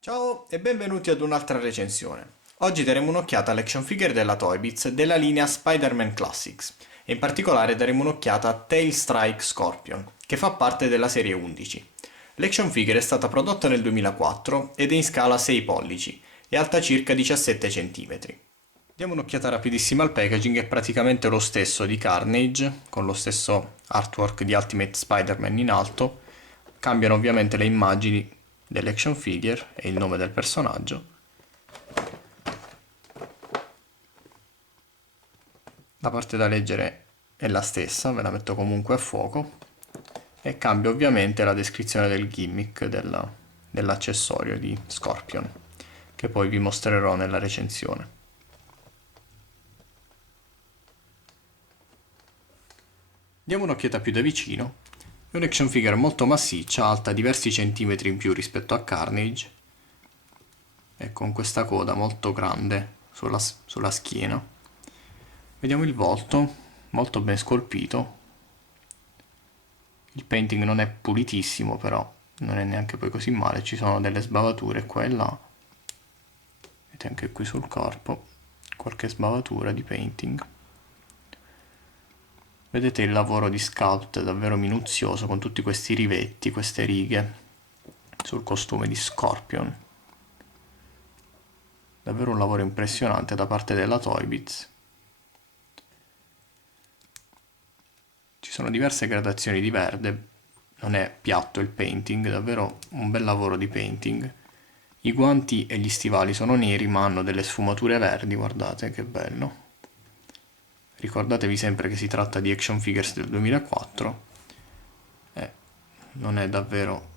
Ciao e benvenuti ad un'altra recensione. Oggi daremo un'occhiata all'action figure della Toy Biz della linea Spider-Man Classics e in particolare daremo un'occhiata a Tailstrike Scorpion, che fa parte della serie 11. L'action figure è stata prodotta nel 2004 ed è in scala 6 pollici e alta circa 17 cm. Diamo un'occhiata rapidissima al packaging, è praticamente lo stesso di Carnage, con lo stesso artwork di Ultimate Spider-Man in alto. Cambiano ovviamente le immagini dell'action figure e il nome del personaggio. La parte da leggere è la stessa, ve la metto comunque a fuoco, e cambia ovviamente la descrizione del gimmick dell'accessorio di Scorpion, che poi vi mostrerò nella recensione. Diamo un'occhiata più da vicino. È un action figure molto massiccia, alta diversi centimetri in più rispetto a Carnage e con questa coda molto grande sulla schiena. Vediamo il volto, molto ben scolpito. Il painting non è pulitissimo, però non è neanche poi così male, ci sono delle sbavature qua e là. Vedete anche qui sul corpo qualche sbavatura di painting. Vedete il lavoro di sculpt davvero minuzioso con tutti questi rivetti, queste righe sul costume di Scorpion. Davvero un lavoro impressionante da parte della Toy Biz. Ci sono diverse gradazioni di verde, non è piatto il painting, davvero un bel lavoro di painting. I guanti e gli stivali sono neri ma hanno delle sfumature verdi, guardate che bello. Ricordatevi sempre che si tratta di action figures del 2004 e non è davvero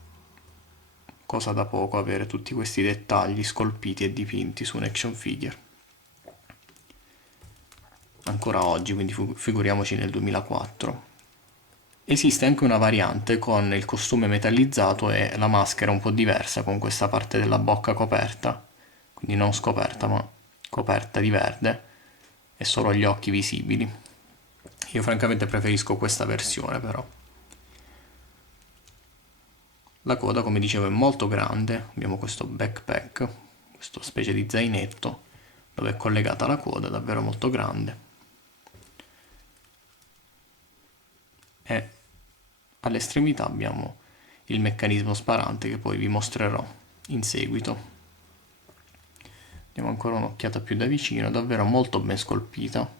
cosa da poco avere tutti questi dettagli scolpiti e dipinti su un action figure. Ancora oggi, quindi figuriamoci nel 2004. Esiste anche una variante con il costume metallizzato e la maschera un po' diversa, con questa parte della bocca coperta, quindi non scoperta ma coperta di verde e solo gli occhi visibili. Io francamente preferisco questa versione però. La coda, come dicevo, è molto grande, abbiamo questo backpack, questa specie di zainetto dove è collegata la coda, davvero molto grande. E all'estremità abbiamo il meccanismo sparante che poi vi mostrerò in seguito. Diamo ancora un'occhiata più da vicino, davvero molto ben scolpita.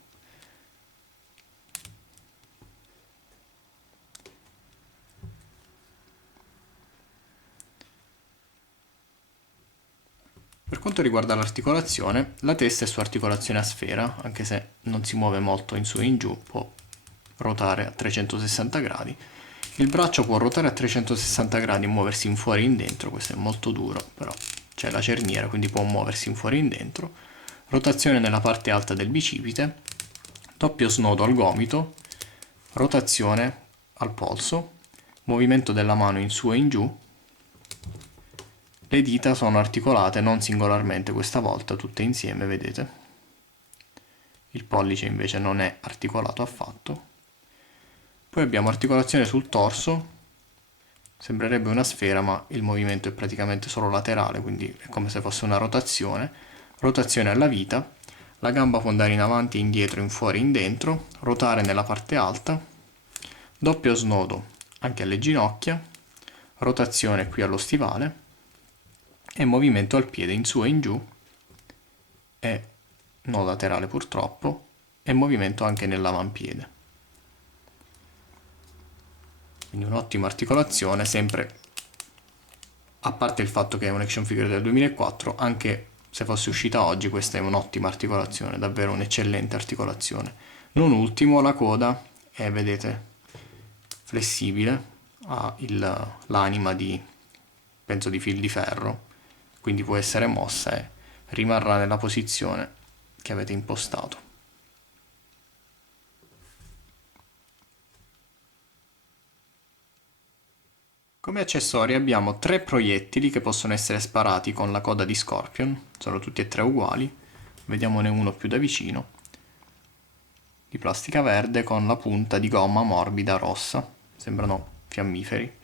Per quanto riguarda l'articolazione, la testa è su articolazione a sfera, anche se non si muove molto in su e in giù, può ruotare a 360 gradi. Il braccio può ruotare a 360 gradi e muoversi in fuori e in dentro, questo è molto duro, però c'è la cerniera, quindi può muoversi in fuori e in dentro. Rotazione nella parte alta del bicipite, doppio snodo al gomito, rotazione al polso, movimento della mano in su e in giù. Le dita sono articolate non singolarmente questa volta, tutte insieme, vedete. Il pollice invece non è articolato affatto. Poi abbiamo articolazione sul torso, sembrerebbe una sfera ma il movimento è praticamente solo laterale, quindi è come se fosse una rotazione. Rotazione alla vita, la gamba può andare in avanti e indietro, in fuori e in dentro, ruotare nella parte alta, doppio snodo anche alle ginocchia, rotazione qui allo stivale e movimento al piede in su e in giù e non laterale purtroppo e movimento anche nell'avampiede. Quindi un'ottima articolazione, sempre a parte il fatto che è un action figure del 2004, anche se fosse uscita oggi questa è un'ottima articolazione, davvero un'eccellente articolazione. Non ultimo la coda è, vedete, flessibile, ha l'anima di, penso, di fil di ferro, quindi può essere mossa e rimarrà nella posizione che avete impostato. Come accessori abbiamo 3 proiettili che possono essere sparati con la coda di Scorpion, sono tutti e 3 uguali, vediamone uno più da vicino, di plastica verde con la punta di gomma morbida rossa, sembrano fiammiferi.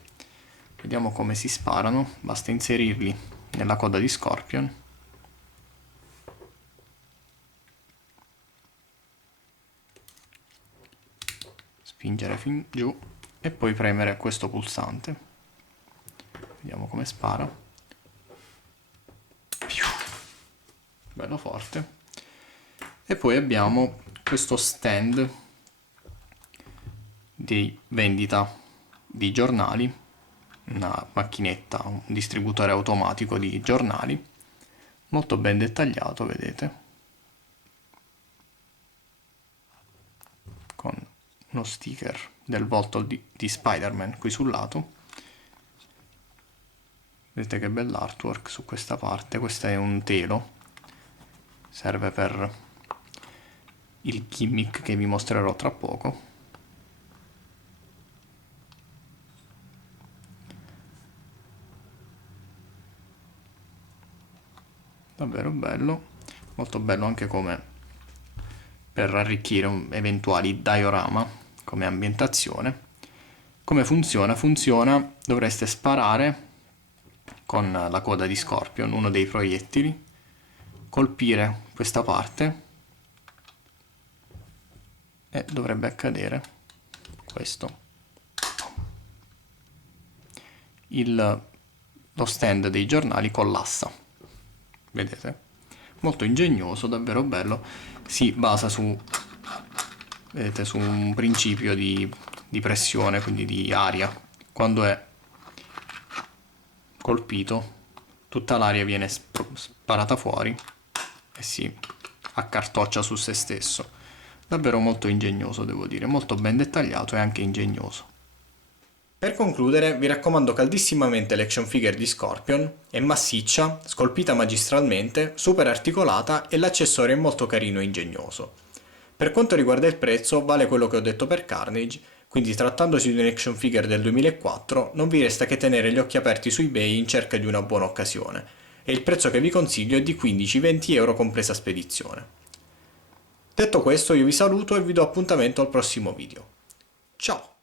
Vediamo come si sparano, basta inserirli nella coda di Scorpion. Spingere fin giù e poi premere questo pulsante. Vediamo come spara. Bello forte. E poi abbiamo questo stand di vendita di giornali, una macchinetta, un distributore automatico di giornali, molto ben dettagliato, vedete, con uno sticker del volto di Spider-Man qui sul lato. Vedete che bell'artwork su questa parte. Questo è un telo, serve per il gimmick che vi mostrerò tra poco. Davvero bello, molto bello anche come per arricchire eventuali diorama come ambientazione. Come funziona? Funziona, dovreste sparare con la coda di Scorpion uno dei proiettili, colpire questa parte e dovrebbe accadere questo. Lo stand dei giornali collassa, vedete? Molto ingegnoso, davvero bello. Si basa su, vedete, su un principio di pressione, quindi di aria. Quando è colpito, tutta l'aria viene sparata fuori e si accartoccia su se stesso. Davvero molto ingegnoso, devo dire, molto ben dettagliato e anche ingegnoso. Per concludere, vi raccomando caldissimamente l'action figure di Scorpion. È massiccia, scolpita magistralmente, super articolata e l'accessorio è molto carino e ingegnoso. Per quanto riguarda il prezzo, vale quello che ho detto per Carnage, quindi trattandosi di un action figure del 2004 non vi resta che tenere gli occhi aperti su eBay in cerca di una buona occasione, e il prezzo che vi consiglio è di 15-20 euro compresa spedizione. Detto questo, io vi saluto e vi do appuntamento al prossimo video. Ciao!